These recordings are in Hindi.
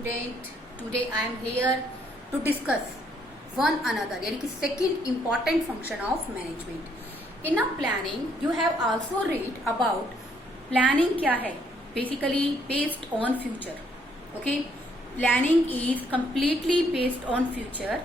Today I am here to discuss one another यानी कि second important function of management. In a planning you have also read about planning क्या है, basically based on future. Okay, planning is completely based on future.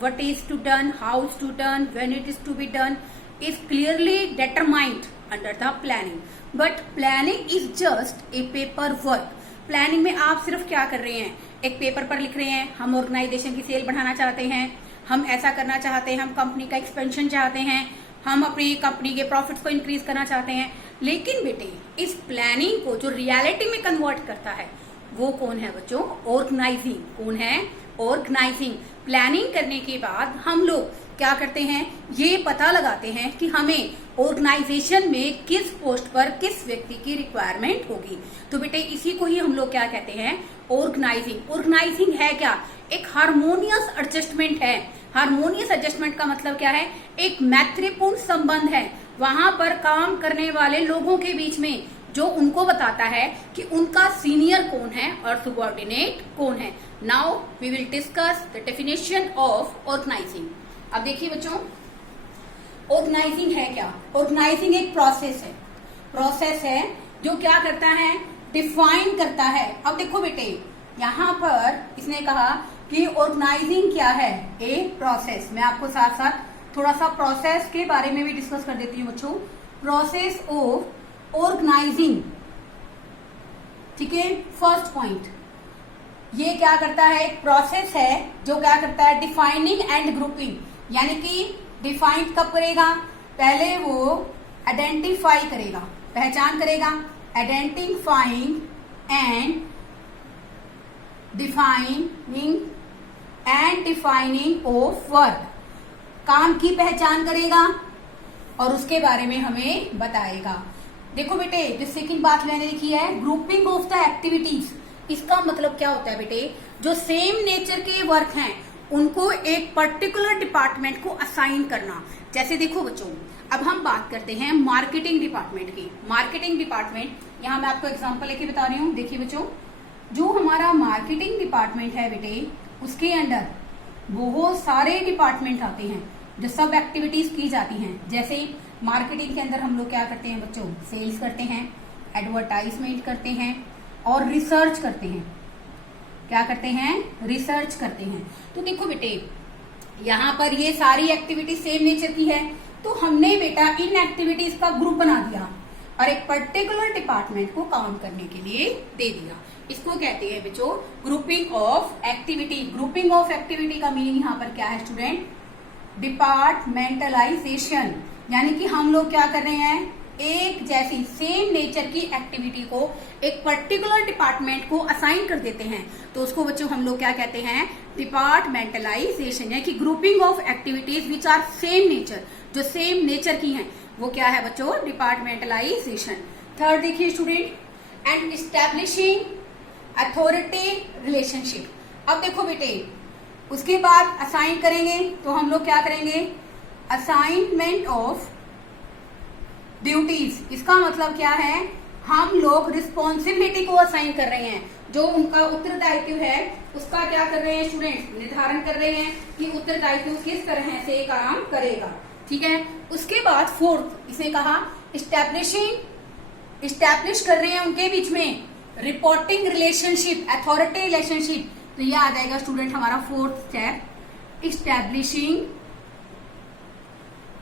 What is to done, how is to done, when it is to be done is clearly determined under the planning. But planning is just a paper work. Planning में आप सिर्फ क्या कर रहे हैं, एक पेपर पर लिख रहे हैं हम ऑर्गेनाइजेशन की सेल बढ़ाना चाहते हैं, हम ऐसा करना चाहते हैं, हम कंपनी का एक्सपेंशन चाहते हैं, हम अपनी कंपनी के प्रॉफिट्स को इंक्रीज करना चाहते हैं. लेकिन बेटे इस प्लानिंग को जो रियलिटी में कन्वर्ट करता है वो कौन है बच्चों? ऑर्गेनाइजिंग. कौन है? ऑर्गेनाइजिंग. प्लानिंग करने के बाद हम लोग क्या करते हैं, ये पता लगाते हैं कि हमें ऑर्गेनाइजेशन में किस पोस्ट पर किस व्यक्ति की रिक्वायरमेंट होगी. तो बेटे इसी को ही हम लोग क्या कहते हैं? ऑर्गेनाइजिंग. ऑर्गेनाइजिंग है क्या? एक हार्मोनियस एडजस्टमेंट है. हार्मोनियस एडजस्टमेंट का मतलब क्या है? एक मैत्रीपूर्ण संबंध है वहां पर काम करने वाले लोगों के बीच में, जो उनको बताता है कि उनका सीनियर कौन है और सबऑर्डिनेट कौन है. Now we will discuss the definition of organising. अब देखिए बच्चों, ऑर्गेनाइजिंग है क्या? ऑर्गेनाइजिंग एक प्रोसेस है. प्रोसेस है जो क्या करता है? डिफाइन करता है. अब देखो बेटे यहाँ पर इसने कहा कि ऑर्गेनाइजिंग क्या है? A process. मैं आपको साथ साथ थोड़ा सा प्रोसेस के बारे में भी डिस्कस कर देती हूँ बच्चों. Process of organising. ठीक है, फर्स्ट पॉइंट ये क्या करता है? एक प्रोसेस है जो क्या करता है? Defining and grouping. यानी कि डिफाइन कब करेगा? पहले वो आइडेंटिफाई करेगा, पहचान करेगा. Identifying and defining of work. काम की पहचान करेगा और उसके बारे में हमें बताएगा. देखो बेटे जो सेकंड बात मैंने लिखी है, ग्रुपिंग ऑफ द एक्टिविटीज. इसका मतलब क्या होता है बेटे? जो सेम नेचर के वर्क हैं उनको एक पर्टिकुलर डिपार्टमेंट को असाइन करना. जैसे देखो बच्चों, अब हम बात करते हैं मार्केटिंग डिपार्टमेंट की. मार्केटिंग डिपार्टमेंट, यहाँ मैं आपको एग्जांपल लेके बता रही हूँ. देखिए बच्चों, जो हमारा मार्केटिंग डिपार्टमेंट है बेटे, उसके अंदर बहुत सारे डिपार्टमेंट आते हैं जो सब एक्टिविटीज की जाती हैं. जैसे मार्केटिंग के अंदर हम लोग क्या करते हैं बच्चों? सेल्स करते हैं, एडवर्टाइजमेंट करते हैं और रिसर्च करते हैं. क्या करते हैं? रिसर्च करते हैं. तो देखो बेटे यहाँ पर ये सारी एक्टिविटी सेम नेचर की है, तो हमने बेटा इन एक्टिविटीज का ग्रुप बना दिया और एक पर्टिकुलर डिपार्टमेंट को काम करने के लिए दे दिया. इसको कहते हैं बच्चों grouping of activity. Grouping of activity का मीनिंग यहाँ पर क्या है स्टूडेंट? डिपार्टमेंटलाइजेशन. यानी कि हम लोग क्या कर रहे हैं? एक जैसी सेम नेचर की एक्टिविटी को एक पर्टिकुलर डिपार्टमेंट को असाइन कर देते हैं, तो उसको बच्चों हम लोग क्या कहते हैं? डिपार्टमेंटलाइजेशन. यानी कि grouping of activities which are same nature, जो सेम नेचर की हैं, वो क्या है बच्चों? डिपार्टमेंटलाइजेशन. थर्ड देखिए student, and establishing authority relationship. अब देखो बेटे उसके बाद असाइन करेंगे तो हम लोग क्या करेंगे? Assignment of duties. इसका मतलब क्या है? हम लोग रिस्पॉन्सिबिलिटी को असाइन कर रहे हैं. जो उनका उत्तरदायित्व है उसका क्या कर रहे हैं स्टूडेंट? निर्धारण कर रहे हैं कि उत्तरदायित्व किस तरह से काम करेगा. ठीक है. उसके बाद फोर्थ इसने कहा इस्टेब्लिश कर रहे हैं उनके बीच में रिपोर्टिंग रिलेशनशिप, अथॉरिटी रिलेशनशिप. तो ये आ जाएगा स्टूडेंट हमारा fourth step, establishing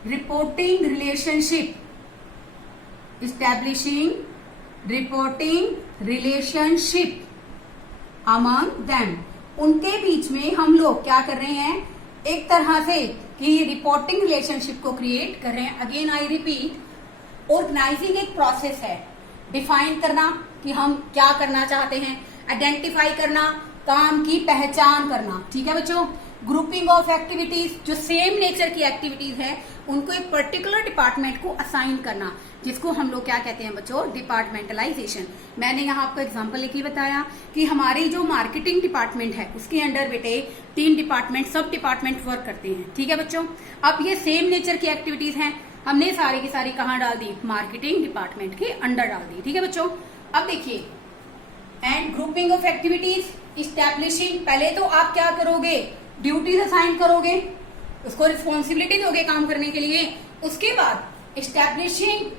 reporting relationship. establishing reporting relationship among them. उनके बीच में हम लोग क्या कर रहे हैं? एक तरह से कि रिपोर्टिंग रिलेशनशिप को क्रिएट कर रहे हैं. अगेन आई रिपीट, ऑर्गेनाइजिंग एक प्रोसेस है. डिफाइन करना कि हम क्या करना चाहते हैं, आइडेंटिफाई करना, काम की पहचान करना. ठीक है बच्चों. ग्रुपिंग ऑफ एक्टिविटीज, जो सेम नेचर की एक्टिविटीज है उनको एक पर्टिकुलर डिपार्टमेंट को असाइन करना, जिसको हम लोग क्या कहते हैं बच्चों? डिपार्टमेंटलाइजेशन. मैंने यहाँ आपको एग्जांपल लेके बताया कि हमारी जो मार्केटिंग डिपार्टमेंट है उसके अंडर बेटे 3 डिपार्टमेंट, सब डिपार्टमेंट वर्क करते हैं. ठीक है बच्चों. अब ये सेम नेचर की एक्टिविटीज हैं, हमने सारी की सारी कहाँ डाल दी? मार्केटिंग डिपार्टमेंट के अंडर डाल दी. ठीक है बच्चों. अब देखिए and grouping of activities establishing, पहले तो आप क्या करोगे, ड्यूटीज असाइन करोगे, उसको रिस्पॉन्सिबिलिटी दोगे काम करने के लिए। उसके बाद इस्टेब्लिशिंग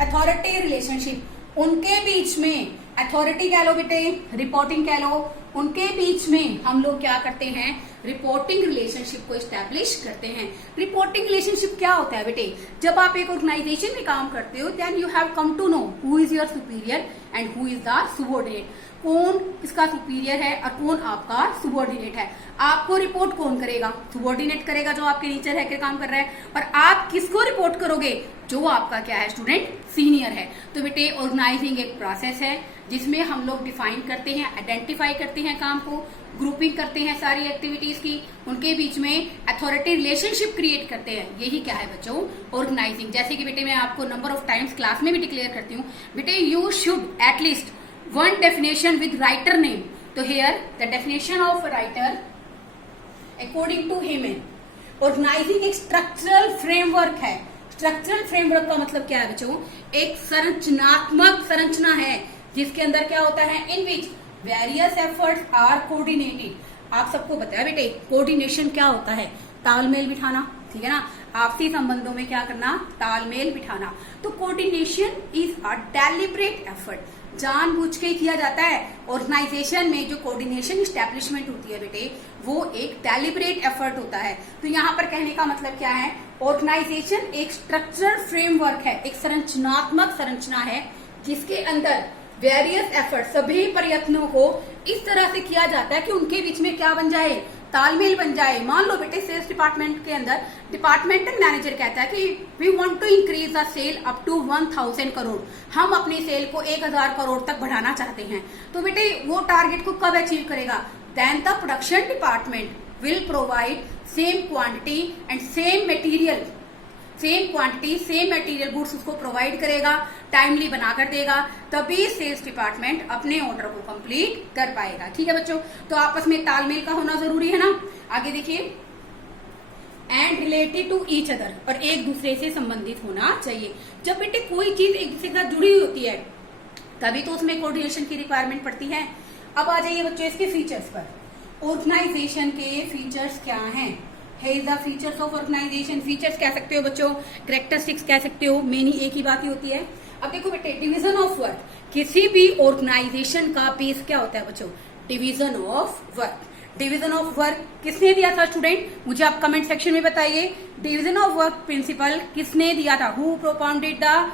अथॉरिटी रिलेशनशिप, उनके बीच में अथॉरिटी कह लो बेटे, रिपोर्टिंग कह लो, उनके बीच में हम लोग क्या करते हैं, रिपोर्टिंग रिलेशनशिप को एस्टैब्लिश करते हैं। रिपोर्टिंग रिलेशनशिप क्या होता है बेटे, जब आप एक ऑर्गेनाइजेशन में काम करते हो then you have come to know who is your superior and who is the subordinate, कौन किसका सुपीरियर है और कौन आपका सबऑर्डिनेट है। आपको रिपोर्ट कौन करेगा, सबऑर्डिनेट करेगा जो आपके नीचे रहकर काम कर रहा है, और आप किसको रिपोर्ट करोगे, जो आपका क्या है स्टूडेंट, सीनियर है। तो बेटे ऑर्गेनाइजिंग एक प्रोसेस है जिसमें हम लोग डिफाइन करते हैं, आइडेंटिफाई करते हैं काम को, ग्रुपिंग करते हैं सारी एक्टिविटीज की, उनके बीच में अथॉरिटी रिलेशनशिप क्रिएट करते हैं। यही क्या है बच्चों, ऑर्गेनाइजिंग। जैसे कि बेटे मैं आपको नंबर ऑफ टाइम्स क्लास में भी डिक्लेयर करती हूँ, बेटे you should at least one definition with writer name. तो here the definition of writer according to Haimann, organizing एक स्ट्रक्चरल फ्रेमवर्क है। स्ट्रक्चरल फ्रेमवर्क का मतलब क्या है बच्चों, एक संरचनात्मक संरचना है जिसके अंदर क्या होता है, in which various efforts are coordinated. आप सबको पता है बेटे कोऑर्डिनेशन क्या होता है, तालमेल बिठाना, ठीक है ना, आपसी संबंधों में क्या करना, तालमेल बिठाना। तो coordination is a deliberate effort, जानबूझ के किया जाता है। ऑर्गेनाइजेशन में जो कोऑर्डिनेशन एस्टैब्लिशमेंट होती है बेटे, वो एक डेलिब्रेट एफर्ट होता है। तो यहाँ पर कहने का मतलब क्या है, ऑर्गेनाइजेशन एक स्ट्रक्चरल फ्रेमवर्क है, एक संरचनात्मक संरचना है जिसके अंदर वेरियस एफर्ट, सभी प्रयत्नों को इस तरह से किया जाता है कि उनके बीच में क्या बन जाए, तालमेल बन जाए। मान लो बेटे सेल्स डिपार्टमेंट के अंदर डिपार्टमेंटल मैनेजर कहता है कि we want to increase the sale up to 1000 crore, हम अपनी सेल को 1000 करोड़ तक बढ़ाना चाहते हैं। तो बेटे वो टारगेट को कब अचीव करेगा, then the production department will provide same quantity and same material, same quantity same material goods उसको प्रोवाइड करेगा, टाइमली बनाकर देगा, तभी सेल्स डिपार्टमेंट अपने ऑर्डर को कंप्लीट कर पाएगा। ठीक है बच्चों, तो आपस में तालमेल का होना जरूरी है ना। आगे देखिए, and related to each other, और एक दूसरे से संबंधित होना चाहिए। जब बेटे कोई चीज एक दूसरे के साथ जुड़ी हुई होती है तभी तो उसमें कोऑर्डिनेशन की रिक्वायरमेंट पड़ती है। अब आ जाइए बच्चों इसके फीचर्स पर। ऑर्गेनाइजेशन के फीचर्स क्या हैं, है the features of organisation. Features कह सकते हो बच्चों, कैरेक्टरिस्टिक्स कह सकते हो, मेनी एक ही बात ही होती है। अब देखो बेटे, डिवीजन ऑफ वर्क, किसी भी ऑर्गेनाइजेशन का बेस क्या होता है बच्चों, division of work. Division of work किसने दिया था स्टूडेंट, मुझे आप कमेंट सेक्शन में बताइए। डिवीजन ऑफ वर्क प्रिंसिपल किसने दिया था, who propounded the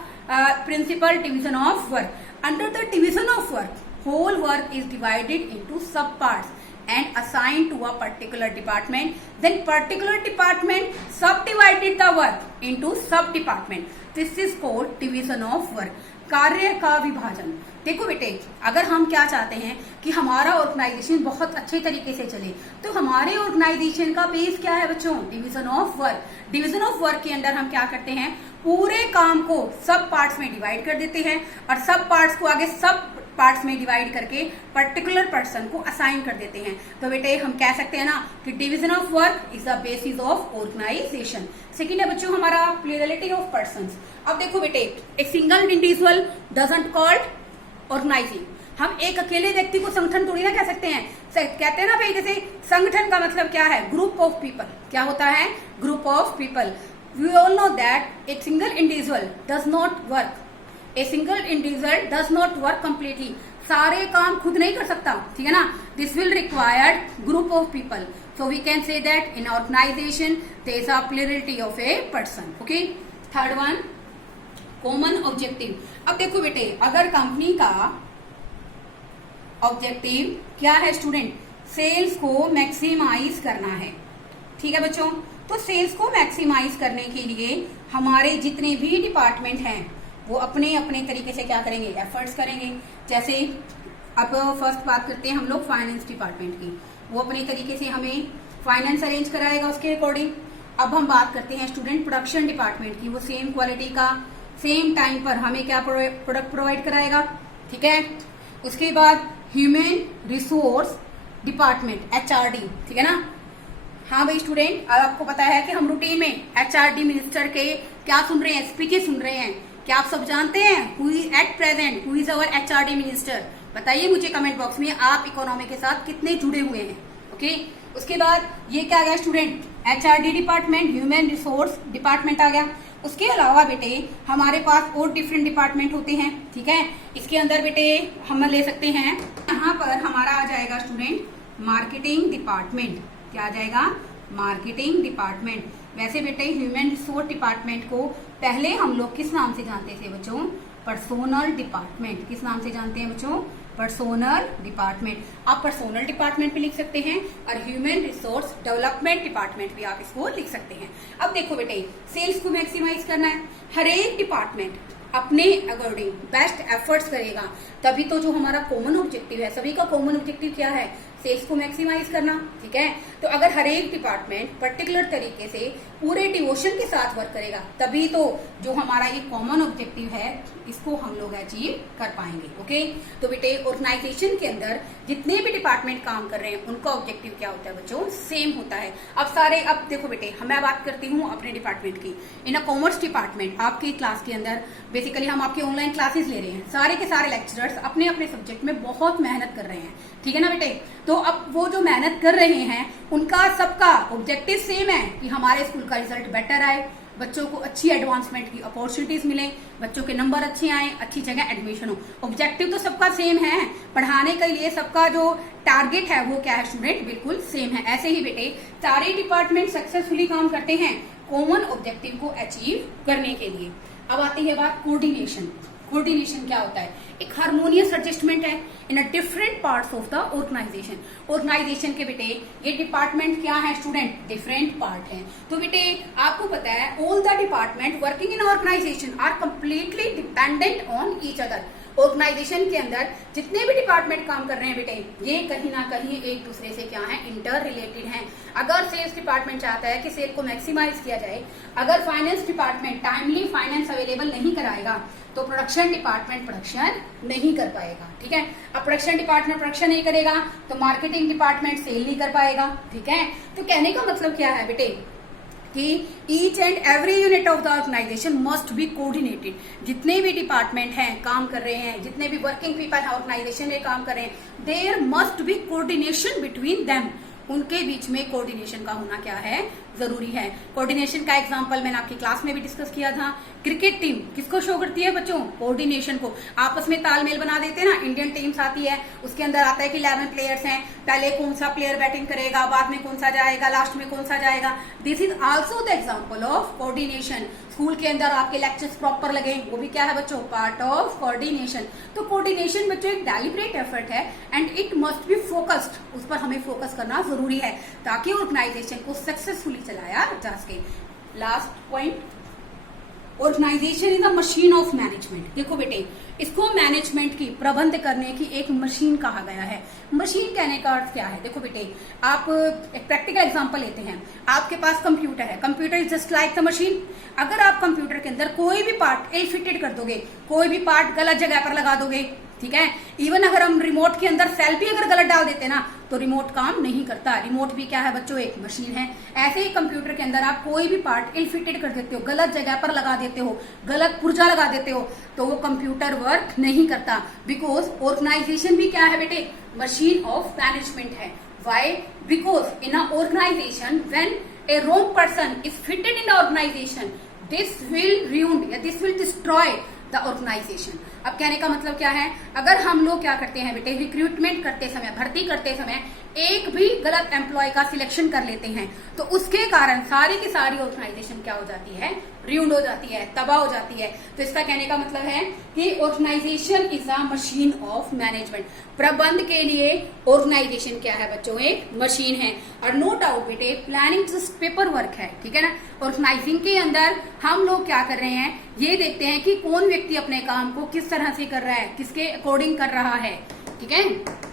principle division of work. Under the division of work, whole work is divided into sub parts and assigned to a particular department, then particular department subdivided the work into sub department. This is called division of work. कार्य का विभाजन। देखो बेटे, अगर हम क्या चाहते हैं कि हमारा ऑर्गेनाइजेशन बहुत अच्छे तरीके से चले, तो हमारे ऑर्गेनाइजेशन का बेस क्या है बच्चों, division of work. Division of work के अंदर हम क्या करते हैं, पूरे काम को सब पार्ट्स में डिवाइड कर देते हैं और सब पार्ट्स को आगे सब पार्ट्स में डिवाइड करके पर्टिकुलर पर्सन को असाइन कर देते हैं। तो बेटे हम कह सकते हैं ना कि division of work is the basis of organisation. Second है बच्चों हमारा प्लूरलिटी ऑफ पर्संस। अब देखो बेटे, एक single individual doesn't called organising. हम एक अकेले व्यक्ति को संगठन थोड़ी ना कह सकते हैं। कहते हैं ना भाई, जैसे संगठन का मतलब क्या है, ग्रुप ऑफ पीपल। क्या होता है, group of people. We all know that a single individual does not work, a single individual does not work completely. सारे काम खुद नहीं कर सकता, ठीक है ना। This will required group of people, so we can say that in organisation there is a plurality of a person. Okay, third one, common objective. अब देखो बेटे, अगर कंपनी का ऑब्जेक्टिव क्या है स्टूडेंट, सेल्स को मैक्सिमाइज करना है, ठीक है बच्चों। तो सेल्स को मैक्सिमाइज करने के लिए हमारे जितने भी डिपार्टमेंट हैं वो अपने अपने तरीके से क्या करेंगे, एफर्ट्स करेंगे। जैसे अब फर्स्ट बात करते हैं हम लोग फाइनेंस डिपार्टमेंट की, वो अपने तरीके से हमें फाइनेंस अरेंज कराएगा उसके अकॉर्डिंग। अब हम बात करते हैं स्टूडेंट प्रोडक्शन डिपार्टमेंट की, वो सेम क्वालिटी का सेम टाइम पर हमें क्या प्रोडक्ट प्रोवाइड कराएगा, ठीक है। उसके बाद ह्यूमन रिसोर्स डिपार्टमेंट, HRD, ठीक है ना। हाँ भाई स्टूडेंट, आपको पता है कि हम रूटीन में HRD मिनिस्टर के क्या सुन रहे हैं, स्पीचेस सुन रहे हैं। क्या आप सब जानते हैं who is at present who is our HRD minister, बताइए मुझे कमेंट बॉक्स में आप इकोनॉमी के साथ कितने जुड़े हुए हैं। ओके, उसके बाद ये क्या आ गया student, HRD department, human resource department आ गया। उसके अलावा बेटे हमारे पास और डिफरेंट डिपार्टमेंट होते हैं, ठीक है। इसके अंदर बेटे हम ले सकते हैं, यहाँ पर हमारा आ जाएगा स्टूडेंट मार्केटिंग डिपार्टमेंट। क्या आ जाएगा, मार्केटिंग डिपार्टमेंट। वैसे बेटे ह्यूमन रिसोर्स डिपार्टमेंट को पहले हम लोग किस नाम से जानते थे बच्चों, पर्सोनल डिपार्टमेंट। किस नाम से जानते हैं बच्चों, पर्सोनल डिपार्टमेंट। आप पर्सोनल डिपार्टमेंट भी लिख सकते हैं और ह्यूमन रिसोर्स डेवलपमेंट डिपार्टमेंट भी आप इसको लिख सकते हैं। अब देखो बेटे सेल्स को मैक्सिमाइज करना है, हर एक डिपार्टमेंट अपने अकॉर्डिंग बेस्ट एफर्ट्स करेगा, तभी तो जो हमारा कॉमन ऑब्जेक्टिव है, सभी का कॉमन ऑब्जेक्टिव क्या है, सेल्स को मैक्सिमाइज करना, ठीक है। तो अगर हर एक डिपार्टमेंट पर्टिकुलर तरीके से पूरे डिवोशन के साथ वर्क करेगा, तभी तो जो हमारा ये कॉमन ऑब्जेक्टिव है इसको हम लोग अचीव कर पाएंगे। ओके, तो बेटे ऑर्गेनाइजेशन के अंदर जितने भी डिपार्टमेंट काम कर रहे हैं उनका ऑब्जेक्टिव क्या होता है बच्चों, सेम होता है। अब देखो बेटे मैं बात करती हूँ अपने डिपार्टमेंट की। इन अ कॉमर्स डिपार्टमेंट आपकी क्लास के अंदर बेसिकली हम आपके ऑनलाइन क्लासेस ले रहे हैं, सारे के सारे लेक्चरर्स अपने अपने सब्जेक्ट में बहुत मेहनत कर रहे हैं, ठीक है ना बेटे। तो अब वो जो मेहनत कर रहे हैं उनका सबका ऑब्जेक्टिव सेम है कि हमारे स्कूल का रिजल्ट बेटर आए, बच्चों को अच्छी एडवांसमेंट की अपॉर्चुनिटीज मिले, बच्चों के नंबर अच्छे आए, अच्छी जगह एडमिशन हो। ऑब्जेक्टिव तो सबका सेम है, पढ़ाने के लिए सबका जो टारगेट है वो क्या है स्टूडेंट, बिल्कुल सेम है। ऐसे ही बेटे सारे डिपार्टमेंट सक्सेसफुली काम करते हैं कॉमन ऑब्जेक्टिव को अचीव करने के लिए। अब आती है बात कोऑर्डिनेशन। कोऑर्डिनेशन क्या होता है, एक हार्मोनियस एडजस्टमेंट है in a different parts of the organization. Organization के बेटे ये डिपार्टमेंट क्या है स्टूडेंट, डिफरेंट पार्ट है। तो बेटे आपको पता है all the department working in organisation are completely dependent on each other. Organisation के अंदर जितने भी डिपार्टमेंट काम कर रहे हैं बेटे ये कहीं ना कहीं एक दूसरे से क्या है, इंटर रिलेटेड हैं। अगर सेल्स डिपार्टमेंट चाहता है कि सेल को मैक्सिमाइज किया जाए, अगर finance department timely finance available नहीं कराएगा तो प्रोडक्शन डिपार्टमेंट प्रोडक्शन नहीं कर पाएगा, ठीक है। अब प्रोडक्शन डिपार्टमेंट प्रोडक्शन नहीं करेगा तो मार्केटिंग डिपार्टमेंट सेल नहीं कर पाएगा, ठीक है। तो कहने का मतलब क्या है बेटे कि each and every unit of the organisation must be coordinated. जितने भी डिपार्टमेंट हैं काम कर रहे हैं, जितने भी वर्किंग पीपल हैं ऑर्गेनाइजेशन में काम कर रहे हैं, there must be coordination between them. उनके बीच में कोऑर्डिनेशन का होना क्या है, जरूरी है। कोऑर्डिनेशन का एग्जांपल मैंने आपकी क्लास में भी डिस्कस किया था। क्रिकेट टीम किसको शो करती है बच्चों, कोऑर्डिनेशन को। आपस में तालमेल बना देते हैं ना। इंडियन टीम्स आती है, उसके अंदर आता है कि 11 प्लेयर्स हैं, पहले कौन सा प्लेयर बैटिंग करेगा, बाद में कौन सा जाएगा, लास्ट में कौन सा जाएगा। This is also the example of coordination. School के अंदर आपके लेक्चर्स प्रॉपर लगे, वो भी क्या है बच्चों, पार्ट ऑफ कोऑर्डिनेशन। तो कोऑर्डिनेशन बच्चों एक डेलिब्रेट एफर्ट है and it must be focused. उस पर हमें फोकस करना जरूरी है ताकि ऑर्गेनाइजेशन को सक्सेसफुली चलाया जा सके। Last point, organisation is a machine of management. देखो बेटे इसको मैनेजमेंट की, प्रबंध करने की एक मशीन कहा गया है। मशीन कहने का अर्थ क्या है, देखो बेटे आप एक प्रैक्टिकल एग्जांपल लेते हैं। आपके पास कंप्यूटर है, computer is just like the machine. अगर आप कंप्यूटर के अंदर कोई भी पार्ट इल फिटेड कर दोगे, कोई भी पार्ट गलत जगह पर लगा दोगे, ठीक है। इवन अगर हम रिमोट के अंदर सेल भी अगर गलत डाल देते ना तो रिमोट काम नहीं करता। रिमोट भी क्या है बच्चों, एक मशीन है। ऐसे ही कंप्यूटर के अंदर आप कोई भी पार्ट इल फिटेड कर देते हो, गलत जगह पर लगा देते हो, गलत पुर्जा लगा देते हो, तो वो कंप्यूटर वर्क नहीं करता। बिकॉज ऑर्गेनाइजेशन भी क्या है बेटे, मशीन ऑफ मैनेजमेंट है। Why, because in a organization when a wrong person is fitted in organization this will ruin या this will destroy the organization. अब कहने का मतलब क्या है, अगर हम लोग क्या करते हैं बेटे, रिक्रूटमेंट करते समय, भर्ती करते समय एक भी गलत एम्प्लॉय का सिलेक्शन कर लेते हैं तो उसके कारण सारी की सारी ऑर्गेनाइजेशन क्या हो जाती है, रूइंड हो जाती है, तबाह हो जाती है। तो इसका कहने का मतलब है कि organisation is a machine of management. प्रबंध के लिए ऑर्गेनाइजेशन क्या है बच्चों, एक मशीन है। और नो डाउट बेटे प्लानिंग जस्ट पेपर वर्क है, ठीक है ना। ऑर्गेनाइजिंग के अंदर हम लोग क्या कर रहे हैं, ये देखते हैं कि कौन व्यक्ति अपने काम को किस तरह से कर रहा है, किसके अकॉर्डिंग कर रहा है, ठीक है।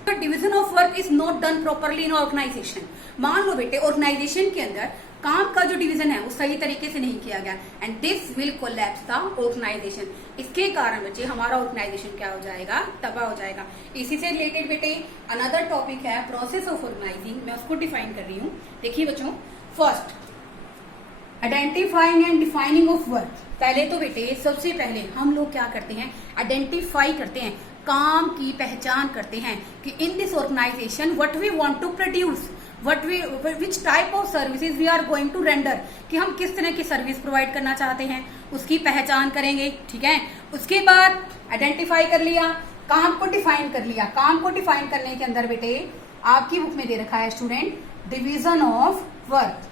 तो division of work is not done properly in organisation. मान लो बेटे ऑर्गेनाइजेशन के अंदर काम का जो डिवीजन है वो सही तरीके से नहीं किया गया and this will collapse the organisation. इसके कारण बच्चे हमारा ऑर्गेनाइजेशन क्या हो जाएगा, तबाह हो जाएगा। इसी से रिलेटेड बेटे अनदर टॉपिक है प्रोसेस ऑफ ऑर्गेनाइजिंग, मैं उसको डिफाइन कर रही हूँ। देखिए बच्चों, first identifying and defining of work. पहले तो बेटे सबसे पहले हम लोग क्या करते हैं, आइडेंटिफाई करते हैं काम की पहचान करते हैं कि in this organisation what we want to produce, which type of services we are going to render, कि हम किस तरह की सर्विस प्रोवाइड करना चाहते हैं, उसकी पहचान करेंगे। ठीक है, उसके बाद आइडेंटिफाई कर लिया, काम को डिफाइन कर लिया। काम को डिफाइन करने के अंदर बेटे आपकी बुक में दे रखा है स्टूडेंट डिवीजन ऑफ वर्क।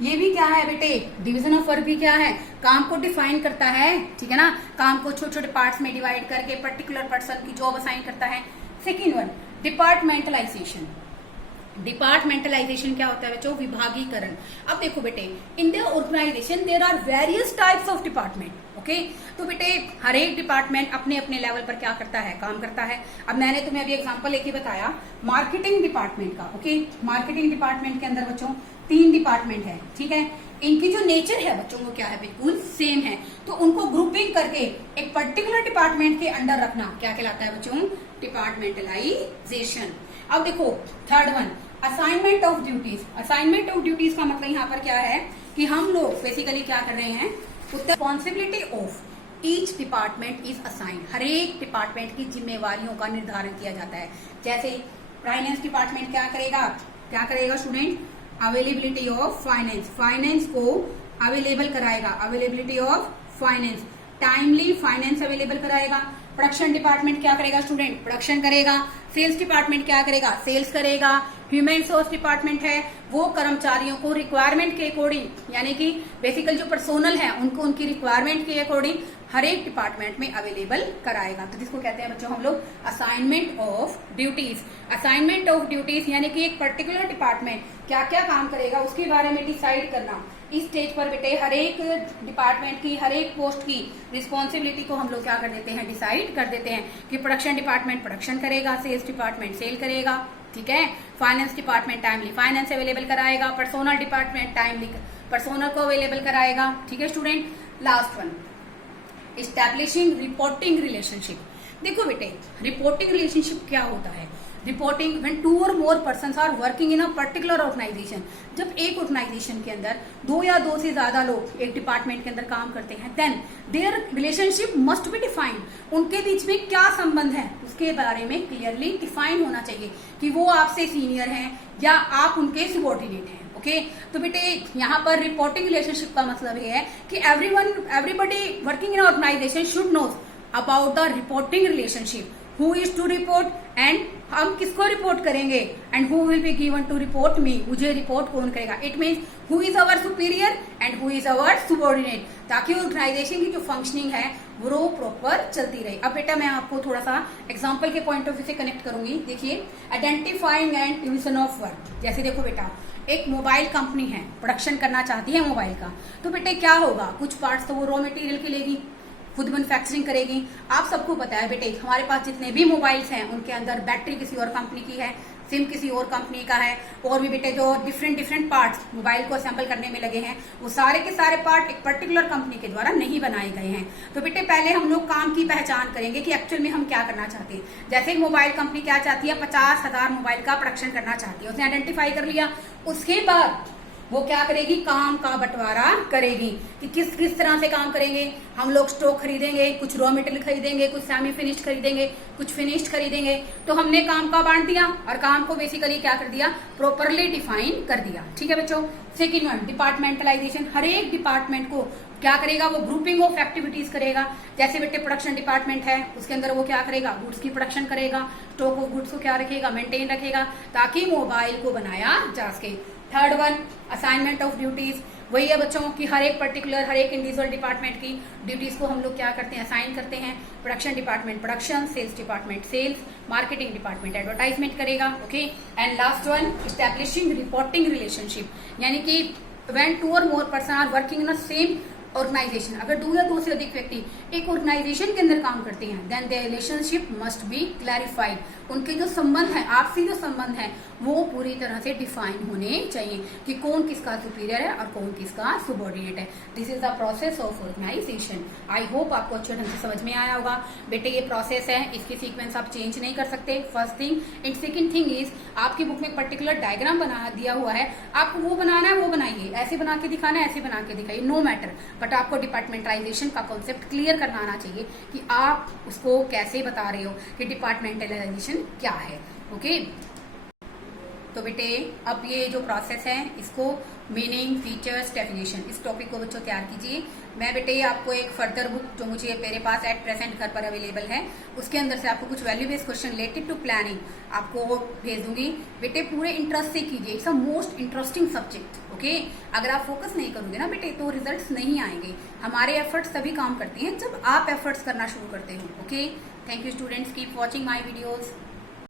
ये भी क्या है बेटे, डिवीजन ऑफ वर्क भी क्या है, काम को डिफाइन करता है। ठीक है ना, काम को छोटे छोटे पार्ट्स में डिवाइड करके पर्टिकुलर पर्सन की जॉब असाइन करता है। Second one departmentalisation. डिपार्टमेंटलाइजेशन क्या होता है बच्चों, विभागीकरण। अब देखो बेटे in the organisation there are various types of department. Okay, तो बेटे हर एक डिपार्टमेंट अपने अपने लेवल पर क्या करता है, काम करता है। अब मैंने तुम्हें अभी एग्जांपल लेके बताया मार्केटिंग डिपार्टमेंट का। ओके, मार्केटिंग डिपार्टमेंट के अंदर बच्चों 3 डिपार्टमेंट है। ठीक है, इनकी जो नेचर है बच्चों वो क्या है, बिल्कुल सेम है। तो उनको ग्रुपिंग करके एक पर्टिकुलर डिपार्टमेंट के अंडर रखना क्या कहलाता है बच्चों, डिपार्टमेंटलाइजेशन। अब देखो third one assignment of duties. Assignment of duties का मतलब यहाँ पर क्या है कि हम लोग बेसिकली क्या कर रहे हैं, responsibility of each department is assign. हर एक डिपार्टमेंट की जिम्मेवारियों का निर्धारण किया जाता है। जैसे फाइनेंस डिपार्टमेंट क्या करेगा student, availability of finance, finance को अवेलेबल कराएगा, availability of finance, timely finance available कराएगा। प्रोडक्शन डिपार्टमेंट क्या करेगा स्टूडेंट, प्रोडक्शन करेगा। सेल्स डिपार्टमेंट क्या करेगा, सेल्स करेगा। ह्यूमन रिसोर्स डिपार्टमेंट है वो कर्मचारियों को रिक्वायरमेंट के अकॉर्डिंग, यानी कि बेसिकल जो पर्सोनल है उनको उनकी रिक्वायरमेंट के अकॉर्डिंग हर एक डिपार्टमेंट में अवेलेबल कराएगा। तो जिसको कहते हैं बच्चों हम लोग assignment of duties. Assignment of duties यानी कि एक पर्टिकुलर डिपार्टमेंट क्या क्या काम करेगा उसके बारे में डिसाइड करना। इस स्टेज पर बेटे हर एक डिपार्टमेंट की, हर एक पोस्ट की रिस्पॉन्सिबिलिटी को हम लोग क्या कर देते हैं, डिसाइड कर देते हैं कि प्रोडक्शन डिपार्टमेंट प्रोडक्शन करेगा, सेल्स डिपार्टमेंट सेल करेगा। ठीक है, finance department timely finance available कराएगा, पर्सोनल डिपार्टमेंट टाइमली पर्सोनल को अवेलेबल कराएगा। ठीक है student, last one establishing reporting relationship. देखो बेटे रिपोर्टिंग रिलेशनशिप क्या होता है, reporting when 2 or more persons are working in a particular organisation. जब एक ऑर्गेनाइजेशन के अंदर 2 या 2 से ज्यादा लोग एक डिपार्टमेंट के अंदर काम करते हैं, then their relationship must be defined. उनके बीच में क्या संबंध है उसके बारे में क्लियरली डिफाइन होना चाहिए कि वो आपसे सीनियर हैं या आप उनके सबॉर्डिनेट हैं। ओके, तो बेटे यहाँ पर रिपोर्टिंग रिलेशनशिप का मतलब ये है कि everybody working in organisation should know about the reporting relationship, who is to report and हम किसको रिपोर्ट करेंगे, and who will be given to report me, मुझे रिपोर्ट कौन करेगा। It means who is our superior and who is our subordinate, ताकि ऑर्गेनाइजेशन की जो फंक्शनिंग है वो प्रॉपर चलती रहे। अब बेटा मैं आपको थोड़ा सा एग्जांपल के पॉइंट ऑफ व्यू से कनेक्ट करूंगी। देखिए identifying and division of work. जैसे देखो बेटा एक मोबाइल कंपनी है, प्रोडक्शन करना चाहती है मोबाइल का, तो बेटे क्या होगा, कुछ पार्ट्स तो वो रॉ मटेरियल की लेगी, खुद मैन्युफैक्चरिंग करेगी। आप सबको पता है बेटे हमारे पास जितने भी मोबाइल्स हैं उनके अंदर बैटरी किसी और कंपनी की है, सिम किसी और कंपनी का है, और भी बेटे जो डिफरेंट पार्ट्स मोबाइल को असेंबल करने में लगे हैं वो सारे के सारे पार्ट एक पर्टिकुलर कंपनी के द्वारा नहीं बनाए गए हैं। तो बेटे पहले हम लोग काम की पहचान करेंगे कि एक्चुअल में हम क्या करना चाहते हैं। जैसे एक मोबाइल कंपनी क्या चाहती है, 50,000 मोबाइल का प्रोडक्शन करना चाहती है, उसने आइडेंटिफाई कर लिया। उसके बाद वो क्या करेगी, काम का बंटवारा करेगी कि किस किस तरह से काम करेंगे। हम लोग स्टॉक खरीदेंगे, कुछ रॉ मटेरियल खरीदेंगे, कुछ सेमी फिनिश्ड खरीदेंगे, कुछ फिनिश्ड खरीदेंगे। तो हमने काम का बांट दिया और काम को बेसिकली क्या कर दिया, प्रॉपरली डिफाइन कर दिया। ठीक है बच्चों, सेकेंड वन डिपार्टमेंटलाइजेशन। हर एक डिपार्टमेंट को क्या करेगा, वो ग्रुपिंग ऑफ एक्टिविटीज करेगा। जैसे बेटे प्रोडक्शन डिपार्टमेंट है, उसके अंदर वो क्या करेगा, गुड्स की प्रोडक्शन करेगा, स्टॉक ऑफ गुड्स को क्या रखेगा, मेंटेन रखेगा, ताकि मोबाइल को बनाया जा सके। Third one assignment of duties. वही है बच्चों कि हर एक पर्टिकुलर, हर एक इंडिविजुअल डिपार्टमेंट की ड्यूटीज को हम लोग क्या करते हैं, असाइन करते हैं। Production department production, sales department sales, marketing department advertisement करेगा। Okay, and last one establishing reporting relationship, यानी कि when 2 or more person are working in a same organisation. अगर 2 या 2 से अधिक व्यक्ति एक ऑर्गेनाइजेशन के अंदर काम करते हैं, then their relationship must be clarified. उनके जो संबंध है, आपसी जो संबंध है, वो पूरी तरह से डिफाइन होने चाहिए कि कौन किसका सुपीरियर है और कौन किसका सबॉर्डिनेट है। This is the process of organisation. I hope आपको अच्छे ढंग से समझ में आया होगा। बेटे ये प्रोसेस है, इसकी सीक्वेंस आप चेंज नहीं कर सकते, first thing. And second thing is आपकी बुक में पर्टिकुलर डायग्राम बना दिया हुआ है, आपको वो बनाना है वो बनाइए, ऐसे बना के दिखाना है ऐसे बना के दिखाइए, नो मैटर, बट आपको डिपार्टमेंटलाइजेशन का कॉन्सेप्ट क्लियर करना आना चाहिए कि आप उसको कैसे बता रहे हो कि डिपार्टमेंटलाइजेशन क्या है। ओके, तो बेटे अब ये जो प्रोसेस है इसको मीनिंग, फीचर्स, डेफिनेशन, इस टॉपिक को बच्चों तैयार कीजिए। मैं बेटे आपको एक फर्दर बुक जो मुझे मेरे पास एट प्रेजेंट घर पर अवेलेबल है, उसके अंदर से आपको कुछ value based question related to planning आपको भेज दूंगी। बेटे पूरे इंटरेस्ट से कीजिए, it's a most interesting subject. Okay, अगर आप फोकस नहीं करोगे ना बेटे तो रिजल्ट्स नहीं आएंगे। हमारे एफर्ट्स तभी काम करते हैं जब आप एफर्ट्स करना शुरू करते हो। Okay, thank you students, keep watching my videos.